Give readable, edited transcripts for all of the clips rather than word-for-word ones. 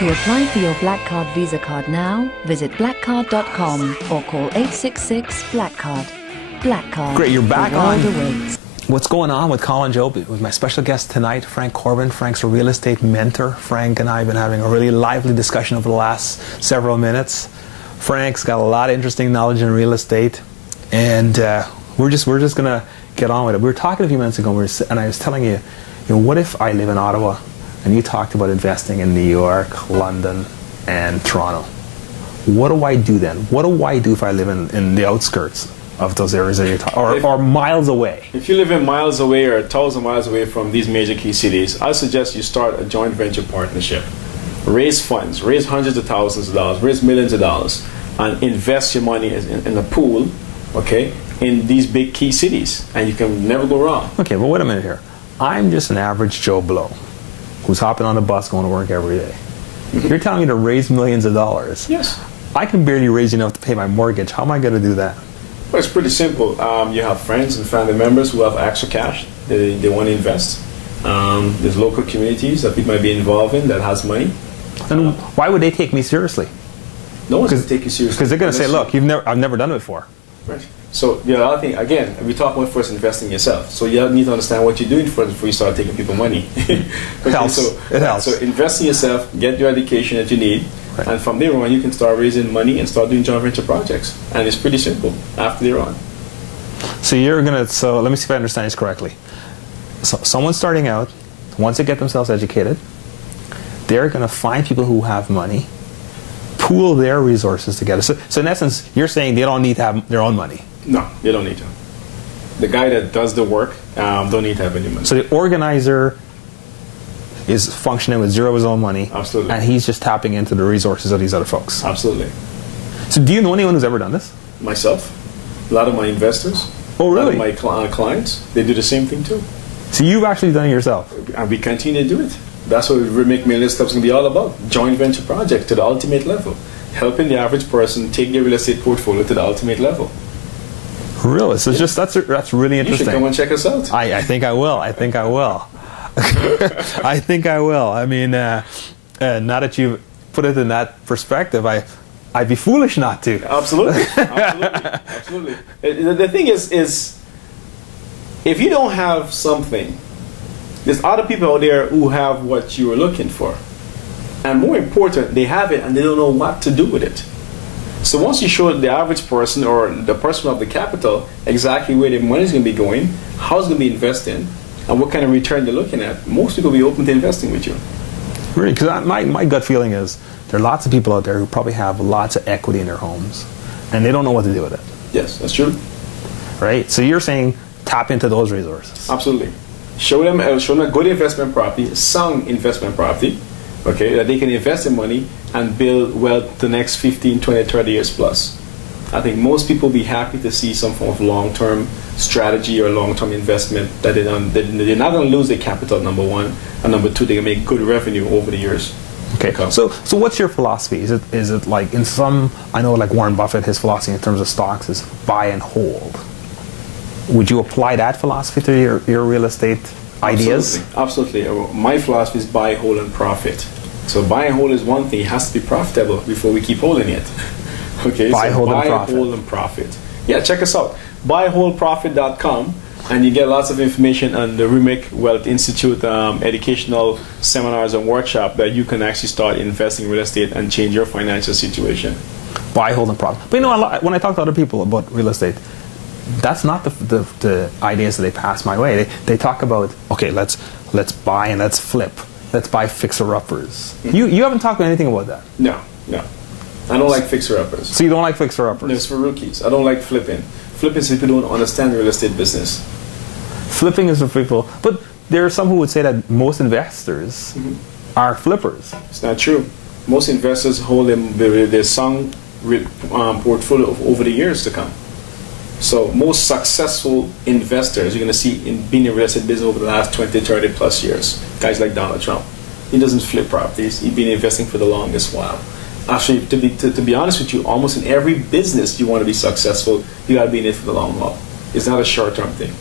To apply for your Black Card Visa card now, visit blackcard.com or call 866-BLACK-CARD. Black Card. Great, you're back on. Awaits. What's going on with Colin Job? With my special guest tonight, Frank Corbin. Frank's a real estate mentor. Frank and I have been having a really lively discussion over the last several minutes. Frank's got a lot of interesting knowledge in real estate, and we're just gonna get on with it. We were talking a few minutes ago, and I was telling you, what if I live in Ottawa, and you talked about investing in New York, London, and Toronto? What do I do then? What do I do if I live in the outskirts of those areas that you're talking, or miles away? If you live in miles away or 1,000 miles away from these major key cities, I suggest you start a joint venture partnership. Raise funds, raise hundreds of thousands of dollars, raise millions of dollars, and invest your money in a pool, okay, in these big key cities, and you can never go wrong. Okay, but wait a minute here. I'm just an average Joe Blow who's hopping on a bus going to work every day. You're telling me to raise millions of dollars? Yes. I can barely raise enough to pay my mortgage. How am I going to do that? Well, it's pretty simple. You have friends and family members who have extra cash they want to invest. There's local communities that people might be involved in that has money. And why would they take me seriously? No one's going to take you seriously. Because they're going to say, look, I've never done it before. Right. So the other thing, again, we're talking about first investing in yourself. So you need to understand what you're doing first before you start taking people money. Okay, it helps. It helps. So invest in yourself, get your education that you need, right. And from there on you can start raising money and start doing joint venture projects. And it's pretty simple after they're on. So so let me see if I understand this correctly. So someone starting out, once they get themselves educated, they're going to find people who have money, pool their resources together. So in essence, you're saying they don't need to have their own money. No, they don't need to. The guy that does the work don't need to have any money. So the organizer is functioning with zero of his own money. Absolutely. And he's just tapping into the resources of these other folks. Absolutely. So do you know anyone who's ever done this? Myself. A lot of my investors. Oh, really? A lot of my clients. They do the same thing too. So you've actually done it yourself? And we continue to do it. That's what REMIC Million Steps is going to be all about. Joint venture project to the ultimate level. Helping the average person take their real estate portfolio to the ultimate level. Really? So just that's really interesting. You should come and check us out. I think I will. I think I will. I think I will. I mean, now that you put it in that perspective, I'd be foolish not to. Absolutely. Absolutely. The thing is if you don't have something, there's other people out there who have what you were looking for. And more important, they have it and they don't know what to do with it. So once you show the average person or the person of the capital exactly where their money is going to be going, how it's going to be invested, and what kind of return they're looking at, most people will be open to investing with you. Really? Because my gut feeling is there are lots of people out there who probably have lots of equity in their homes, and they don't know what to do with it. Yes, that's true. Right? So you're saying tap into those resources. Absolutely. Show them a good investment property, a sound investment property, okay, that they can invest in money and build wealth the next 15, 20, 30 years plus. I think most people will be happy to see some form of long-term strategy or long-term investment that they're not going to lose their capital, number one, and number two, they can make good revenue over the years. Okay, so what's your philosophy? Is it like in some, I know like Warren Buffett, his philosophy in terms of stocks is buy and hold. Would you apply that philosophy to your real estate ideas? Absolutely. My philosophy is buy, hold, and profit. So buy and hold is one thing. It has to be profitable before we keep holding it. Okay, buy, so hold, buy, and profit. hold, and profit. Yeah, check us out. Buyholdprofit.com, and you get lots of information on the REMIC Wealth Institute educational seminars and workshop that you can actually start investing in real estate and change your financial situation. Buy, hold, and profit. But you know, when I talk to other people about real estate, that's not the ideas that they pass my way. They talk about, okay, let's buy and let's flip. Let's buy fixer-uppers. Mm-hmm. You haven't talked anything about that. No. I don't like fixer-uppers. So you don't like fixer-uppers? No, it's for rookies. I don't like flipping. Flipping is if people don't understand real estate business. Flipping is for people, but there are some who would say that most investors are flippers. It's not true. Most investors hold their sunk portfolio over the years to come. So most successful investors you're going to see in being in real estate business over the last 20, 30 plus years. Guys like Donald Trump. He doesn't flip properties. He's been investing for the longest while. Actually, to be honest with you, almost in every business you want to be successful, you got to be in it for the long haul. It's not a short-term thing.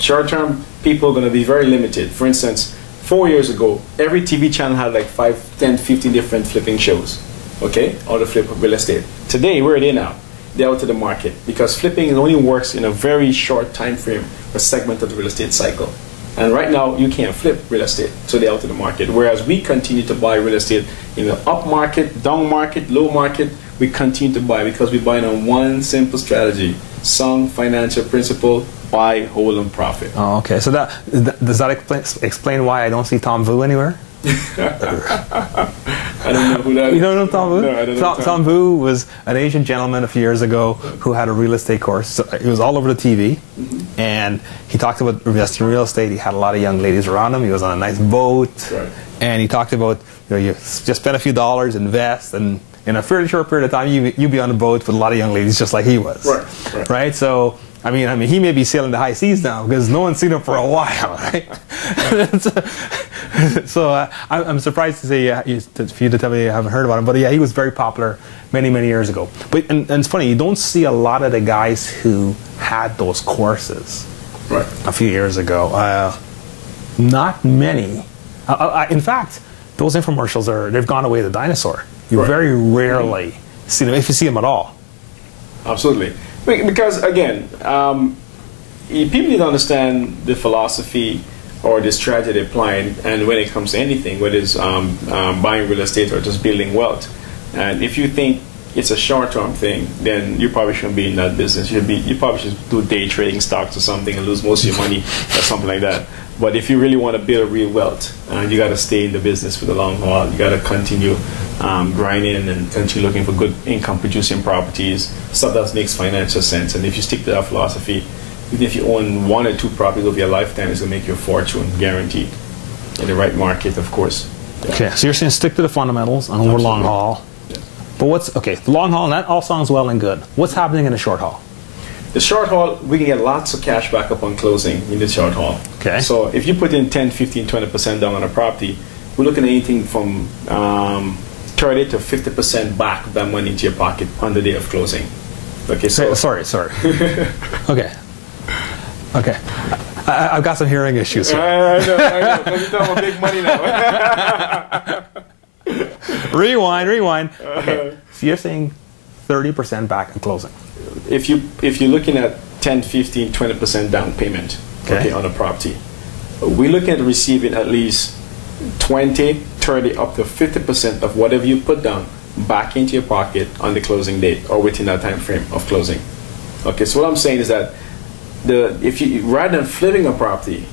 Short-term, people are going to be very limited. For instance, 4 years ago, every TV channel had like 5, 10, 15 different flipping shows. Okay, all the flip of real estate. Today, where are they now? They're out to the market because flipping only works in a very short time frame, a segment of the real estate cycle. And right now, you can't flip real estate, so they're out to the market. Whereas we continue to buy real estate in the up market, down market, low market. We continue to buy because we buy on one simple strategy: sound financial principle, buy, hold, and profit. Oh, okay. So does that explain why I don't see Tom Vu anywhere? I don't know who that is. You don't know Tom Vu? No, I don't know Tom Vu was an Asian gentleman a few years ago who had a real estate course. So it was all over the TV, and he talked about investing in real estate. He had a lot of young ladies around him. He was on a nice boat, Right. and he talked about, you just spend a few dollars, invest, and in a fairly short period of time, you be on a boat with a lot of young ladies just like he was. Right. Right? So, I mean, he may be sailing the high seas now because no one's seen him for a while, right? So I'm surprised to say for you to tell me you haven't heard about him. But yeah, he was very popular many, many years ago. But and it's funny, you don't see a lot of the guys who had those courses a few years ago. Not many. In fact, those infomercials they've gone away the dinosaur. You very rarely see them, if you see them at all. Absolutely. Because, again, people need to understand the philosophy or the strategy they're applying, and when it comes to anything, whether it's buying real estate or just building wealth. And if you think it's a short-term thing, then you probably shouldn't be in that business. You probably should do day trading stocks or something and lose most of your money or something like that. But if you really want to build real wealth, you got to stay in the business for the long haul. You got to continue grinding and continue looking for good income-producing properties, stuff that makes financial sense. And if you stick to that philosophy, even if you own 1 or 2 properties over your lifetime, it's going to make you a fortune, guaranteed, in the right market, of course. Yeah. Okay, so you're saying stick to the fundamentals and over long haul. Yeah. But the long haul, and that all sounds well and good. What's happening in the short haul? The short haul, we can get lots of cash back upon closing in the short haul. Okay. So if you put in 10, 15, 20% down on a property, we're looking at anything from 30 to 50% back of that money into your pocket on the day of closing. Okay, so... Sorry. Okay. I've got some hearing issues here. I know. Because you're talking about big money now. Rewind. Okay, so you're saying 30% back at closing. If you're looking at 10, 15, 20% down payment on a property, we're looking at receiving at least 20, 30, up to 50% of whatever you put down back into your pocket on the closing date or within that time frame of closing. Okay, so what I'm saying is that if you rather than flipping a property,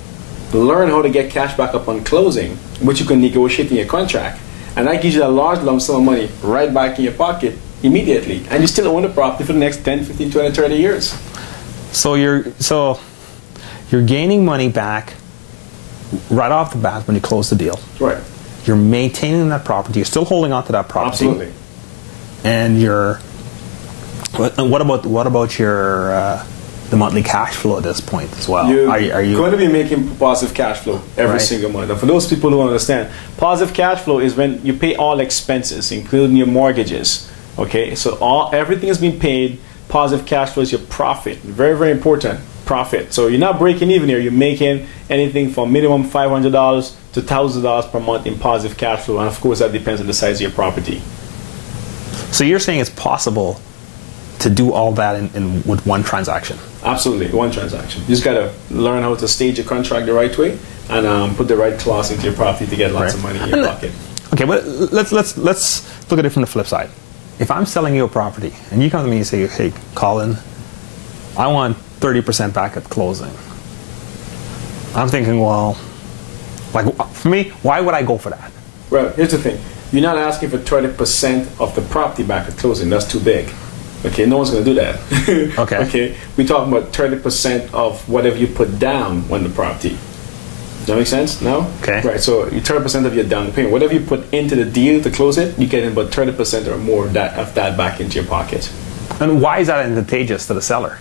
learn how to get cash back upon closing, which you can negotiate in your contract, and that gives you a large lump sum of money right back in your pocket immediately, and you still own the property for the next 10, 15, 20, 30 years. So you're gaining money back right off the bat when you close the deal. Right. You're maintaining that property. You're still holding on to that property. Absolutely. And what about your the monthly cash flow at this point as well? Are you going to be making positive cash flow every single month? And for those people who understand, positive cash flow is when you pay all expenses, including your mortgages. Okay, so everything has been paid. Positive cash flow is your profit. Very, very important. Profit. So you're not breaking even here. You're making anything from minimum $500 to $1,000 per month in positive cash flow, and of course that depends on the size of your property. So you're saying it's possible to do all that with one transaction? Absolutely, one transaction. You just got to learn how to stage your contract the right way and put the right clause into your property to get lots of money in your pocket. Okay, but let's look at it from the flip side. If I'm selling you a property and you come to me and say, "Hey, Colin, I want 30% back at closing," I'm thinking, well, like for me, why would I go for that? Well, here's the thing: you're not asking for 30% of the property back at closing. That's too big. Okay, no one's going to do that. Okay. Okay, we're talking about 30% of whatever you put down on the property. Does that make sense? No? Okay. Right, so 30% of your down payment, whatever you put into the deal to close it, you get about 30% or more of that back into your pocket. And why is that advantageous to the seller?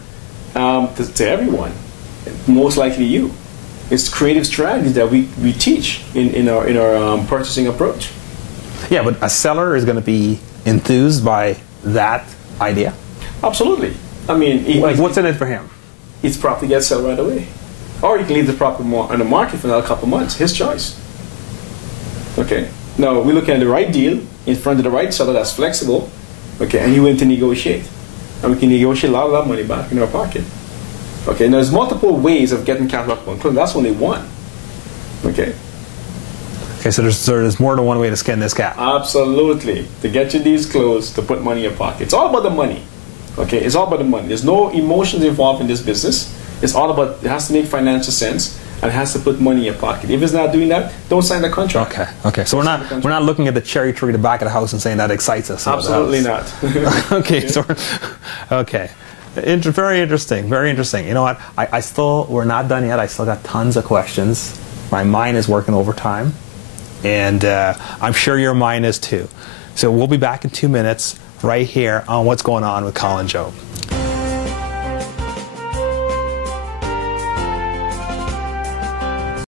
To everyone. Most likely you. It's creative strategies that we teach in our purchasing approach. Yeah, but a seller is going to be enthused by that idea? Absolutely. I mean, what's in it for him? His property gets sold right away. Or you can leave the property on the market for another couple of months. His choice. Okay. Now we're looking at the right deal in front of the right seller that's flexible. Okay, and you went to negotiate, and we can negotiate a lot of money back in our pocket. Okay. Now there's multiple ways of getting capital upon closing. That's only one. Okay. Okay, so there's more than one way to skin this cat. Absolutely. To get your deals closed, to put money in your pocket. It's all about the money. Okay, it's all about the money. There's no emotions involved in this business. It's all about, it has to make financial sense, and it has to put money in your pocket. If it's not doing that, don't sign the contract. Okay, okay. So we're not looking at the cherry tree at the back of the house and saying that excites us. Absolutely not. Okay, so okay. Very interesting, very interesting. You know what? We're not done yet. I still got tons of questions. My mind is working overtime. And I'm sure your mind is too. So we'll be back in 2 minutes right here on What's Going On with Colin Jobe.